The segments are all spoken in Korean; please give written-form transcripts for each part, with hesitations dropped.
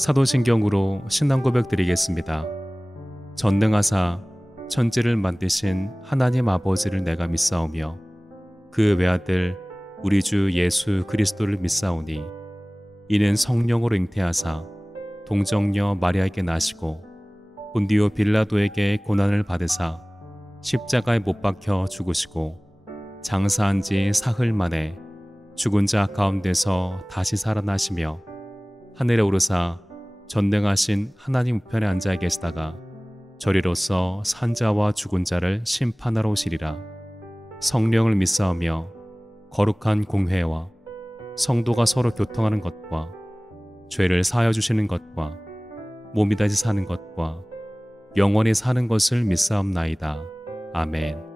사도신경으로 신앙 고백 드리겠습니다. 전능하사 천지를 만드신 하나님 아버지를 내가 믿사오며 그 외아들 우리 주 예수 그리스도를 믿사오니 이는 성령으로 잉태하사 동정녀 마리아에게 나시고 본디오 빌라도에게 고난을 받으사 십자가에 못 박혀 죽으시고 장사한 지 사흘 만에 죽은 자 가운데서 다시 살아나시며 하늘에 오르사 전능하신 하나님 우편에 앉아 계시다가 저리로서 산자와 죽은 자를 심판하러 오시리라. 성령을 믿사오며 거룩한 공회와 성도가 서로 교통하는 것과 죄를 사하여 주시는 것과 몸이 다시 사는 것과 영원히 사는 것을 믿사옵나이다. 아멘.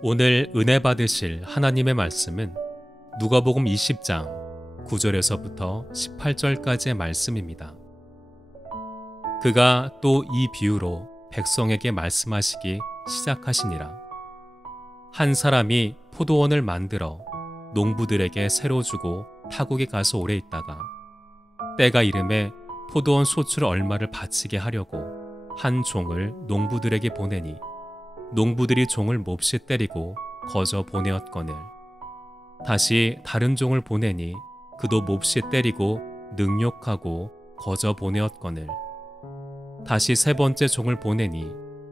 오늘 은혜 받으실 하나님의 말씀은 누가복음 20장 9절에서부터 18절까지의 말씀입니다. 그가 또 이 비유로 백성에게 말씀하시기 시작하시니라. 한 사람이 포도원을 만들어 농부들에게 새로 주고 타국에 가서 오래 있다가 때가 이름에 포도원 소출 얼마를 바치게 하려고 한 종을 농부들에게 보내니 농부들이 종을 몹시 때리고 거저 보내었거늘 다시 다른 종을 보내니 그도 몹시 때리고 능욕하고 거저 보내었거늘 다시 세 번째 종을 보내니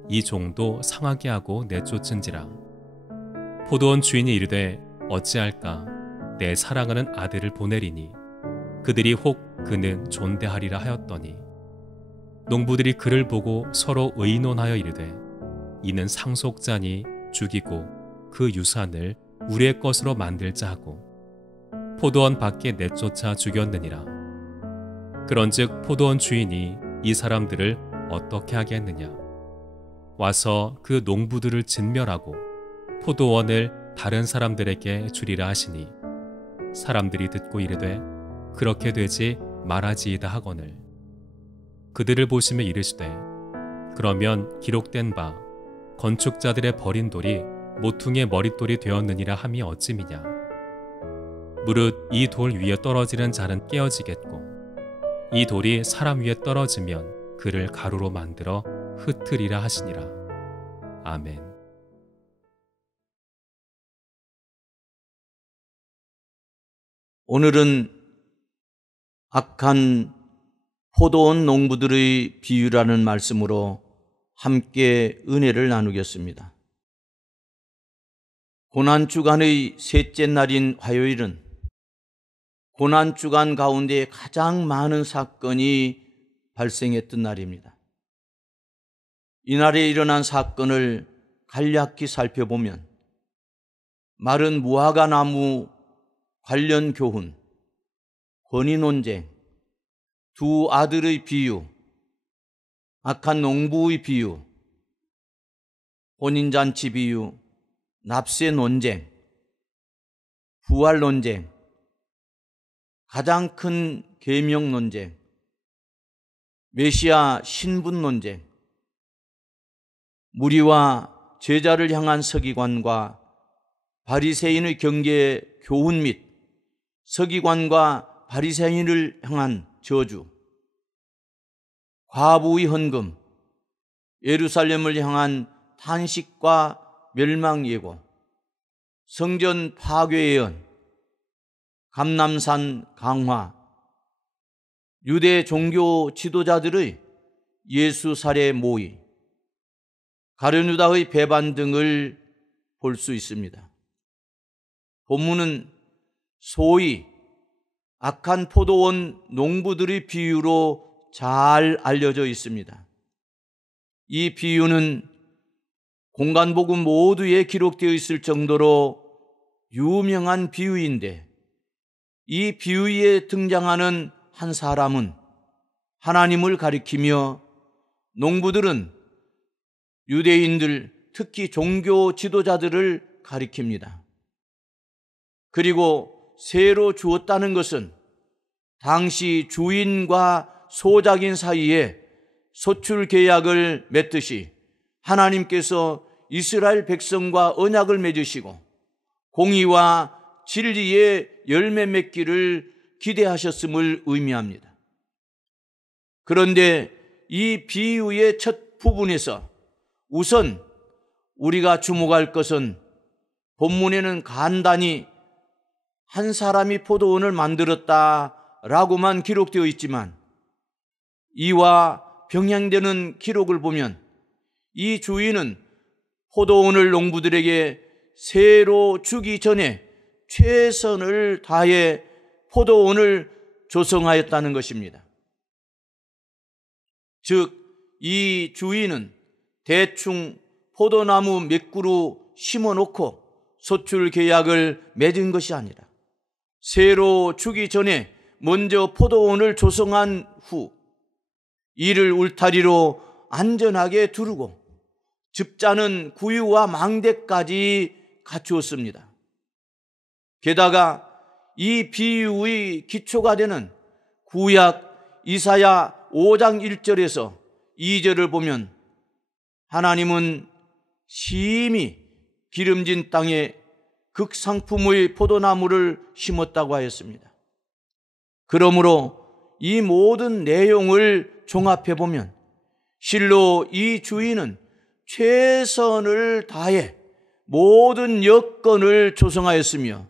이 종도 상하게 하고 내쫓은지라. 포도원 주인이 이르되 어찌할까 내 사랑하는 아들을 보내리니 그들이 혹 그는 존대하리라 하였더니 농부들이 그를 보고 서로 의논하여 이르되 이는 상속자니 죽이고 그 유산을 우리의 것으로 만들자 하고 포도원 밖에 내쫓아 죽였느니라. 그런즉 포도원 주인이 이 사람들을 어떻게 하겠느냐. 와서 그 농부들을 진멸하고 포도원을 다른 사람들에게 주리라 하시니 사람들이 듣고 이르되 그렇게 되지 말아지이다 하거늘 그들을 보시며 이르시되 그러면 기록된 바 건축자들의 버린 돌이 모퉁이의 머릿돌이 되었느니라 함이 어찌미냐. 무릇 이 돌 위에 떨어지는 자는 깨어지겠고 이 돌이 사람 위에 떨어지면 그를 가루로 만들어 흩으리라 하시니라. 아멘. 오늘은 악한 포도원 농부들의 비유라는 말씀으로 함께 은혜를 나누겠습니다. 고난주간의 셋째 날인 화요일은 고난주간 가운데 가장 많은 사건이 발생했던 날입니다. 이날에 일어난 사건을 간략히 살펴보면 마른 무화과 나무 관련 교훈, 권위 논쟁, 두 아들의 비유, 악한 농부의 비유, 혼인잔치 비유, 납세 논쟁, 부활 논쟁, 가장 큰 계명 논쟁, 메시아 신분 논쟁, 무리와 제자를 향한 서기관과 바리새인의 경계 교훈 및 서기관과 바리새인을 향한 저주, 과부의 헌금, 예루살렘을 향한 탄식과 멸망 예고, 성전 파괴 예언, 감람산 강화, 유대 종교 지도자들의 예수 살해 모의, 가룟 유다의 배반 등을 볼 수 있습니다. 본문은 소위 악한 포도원 농부들의 비유로 잘 알려져 있습니다. 이 비유는 공간복음 모두에 기록되어 있을 정도로 유명한 비유인데, 이 비유에 등장하는 한 사람은 하나님을 가리키며 농부들은 유대인들, 특히 종교 지도자들을 가리킵니다. 그리고 새로 주었다는 것은 당시 주인과 소작인 사이에 소출 계약을 맺듯이 하나님께서 이스라엘 백성과 언약을 맺으시고 공의와 진리의 열매 맺기를 기대하셨음을 의미합니다. 그런데 이 비유의 첫 부분에서 우선 우리가 주목할 것은 본문에는 간단히 한 사람이 포도원을 만들었다라고만 기록되어 있지만, 이와 병행되는 기록을 보면 이 주인은 포도원을 농부들에게 새로 주기 전에 최선을 다해 포도원을 조성하였다는 것입니다. 즉, 이 주인은 대충 포도나무 몇 그루 심어놓고 소출 계약을 맺은 것이 아니라 새로 주기 전에 먼저 포도원을 조성한 후 이를 울타리로 안전하게 두르고 즙자는 구유와 망대까지 갖추었습니다. 게다가 이 비유의 기초가 되는 구약 이사야 5장 1절에서 2절을 보면 하나님은 심히 기름진 땅에 극상품의 포도나무를 심었다고 하였습니다. 그러므로 이 모든 내용을 종합해 보면 실로 이 주인은 최선을 다해 모든 여건을 조성하였으며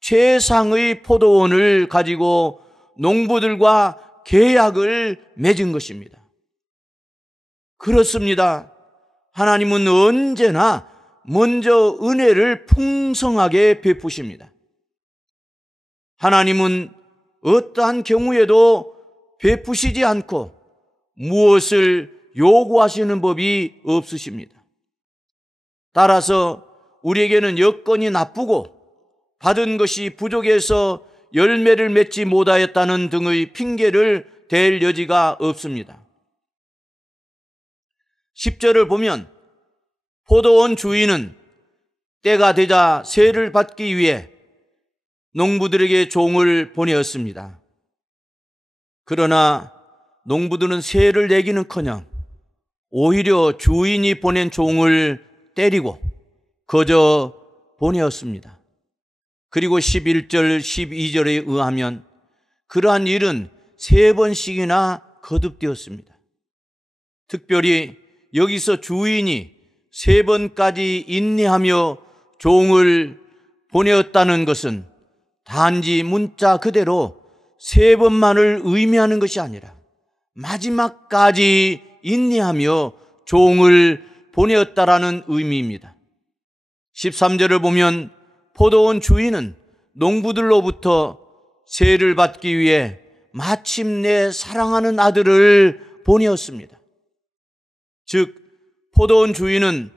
최상의 포도원을 가지고 농부들과 계약을 맺은 것입니다. 그렇습니다. 하나님은 언제나 먼저 은혜를 풍성하게 베푸십니다. 하나님은 어떠한 경우에도 베푸시지 않고 무엇을 요구하시는 법이 없으십니다. 따라서 우리에게는 여건이 나쁘고 받은 것이 부족해서 열매를 맺지 못하였다는 등의 핑계를 댈 여지가 없습니다. 10절을 보면 포도원 주인은 때가 되자 세를 받기 위해 농부들에게 종을 보내었습니다. 그러나 농부들은 세를 내기는커녕 오히려 주인이 보낸 종을 때리고 거저 보내었습니다. 그리고 11절, 12절에 의하면 그러한 일은 3번씩이나 거듭되었습니다. 특별히 여기서 주인이 3번까지 인내하며 종을 보내었다는 것은 단지 문자 그대로 3번만을 의미하는 것이 아니라 마지막까지 인내하며 종을 보내었다라는 의미입니다. 13절을 보면 포도원 주인은 농부들로부터 세를 받기 위해 마침내 사랑하는 아들을 보내었습니다. 즉 포도원 주인은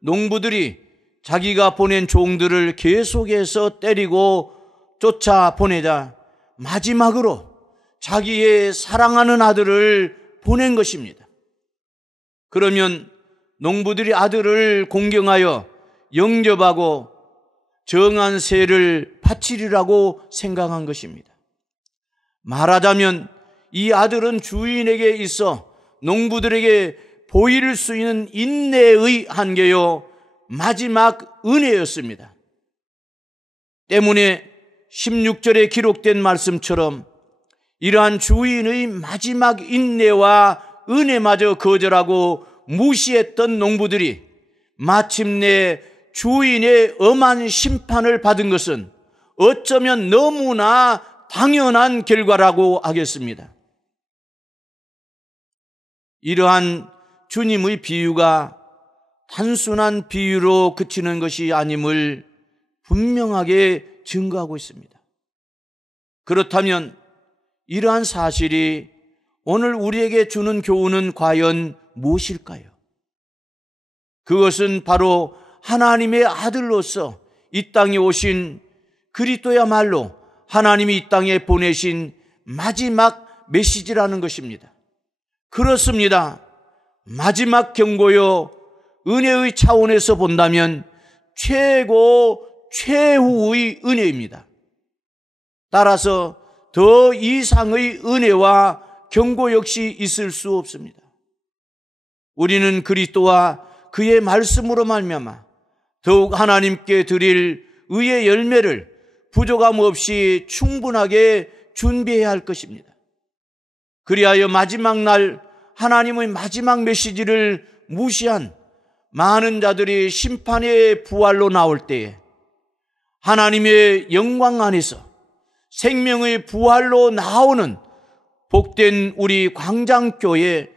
농부들이 자기가 보낸 종들을 계속해서 때리고 쫓아 보내자 마지막으로 자기의 사랑하는 아들을 보낸 것입니다. 그러면 농부들이 아들을 공경하여 영접하고 정한 세를 바치리라고 생각한 것입니다. 말하자면 이 아들은 주인에게 있어 농부들에게 보일 수 있는 인내의 한계요 마지막 은혜였습니다. 때문에 16절에 기록된 말씀처럼 이러한 주인의 마지막 인내와 은혜마저 거절하고 무시했던 농부들이 마침내 주인의 엄한 심판을 받은 것은 어쩌면 너무나 당연한 결과라고 하겠습니다. 이러한 주님의 비유가 단순한 비유로 그치는 것이 아님을 분명하게 증거하고 있습니다. 그렇다면 이러한 사실이 오늘 우리에게 주는 교훈은 과연 무엇일까요? 그것은 바로 하나님의 아들로서 이 땅에 오신 그리스도야말로 하나님이 이 땅에 보내신 마지막 메시지라는 것입니다. 그렇습니다. 마지막 경고요, 은혜의 차원에서 본다면 최고 최후의 은혜입니다. 따라서 더 이상의 은혜와 경고 역시 있을 수 없습니다. 우리는 그리스도와 그의 말씀으로 말미암아 더욱 하나님께 드릴 의의 열매를 부족함 없이 충분하게 준비해야 할 것입니다. 그리하여 마지막 날 하나님의 마지막 메시지를 무시한 많은 자들이 심판의 부활로 나올 때에 하나님의 영광 안에서 생명의 부활로 나오는 복된 우리 광장교회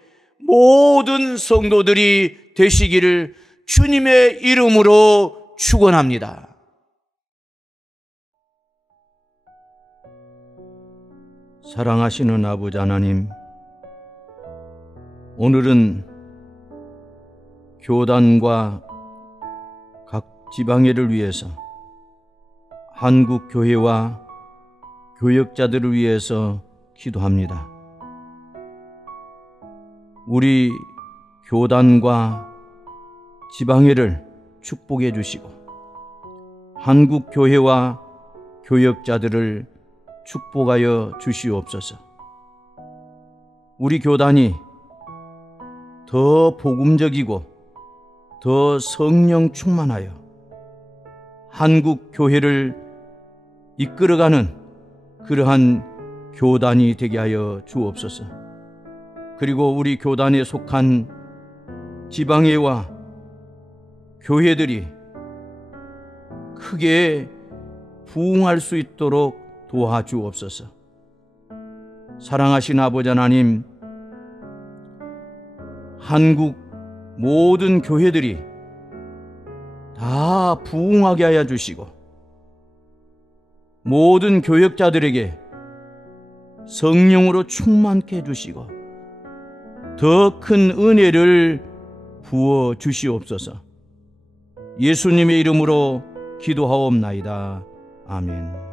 모든 성도들이 되시기를 주님의 이름으로 축원합니다. 사랑하시는 아버지 하나님, 오늘은 교단과 각 지방회를 위해서, 한국 교회와 교역자들을 위해서 기도합니다. 우리 교단과 지방회를 축복해 주시고 한국 교회와 교역자들을 축복하여 주시옵소서. 우리 교단이 더 복음적이고 더 성령 충만하여 한국 교회를 이끌어가는 그러한 교단이 되게 하여 주옵소서. 그리고 우리 교단에 속한 지방회와 교회들이 크게 부흥할 수 있도록 도와주옵소서. 사랑하신 아버지 하나님, 한국 모든 교회들이 다 부흥하게 하여 주시고 모든 교역자들에게 성령으로 충만케 해주시고 더 큰 은혜를 부어 주시옵소서. 예수님의 이름으로 기도하옵나이다. 아멘.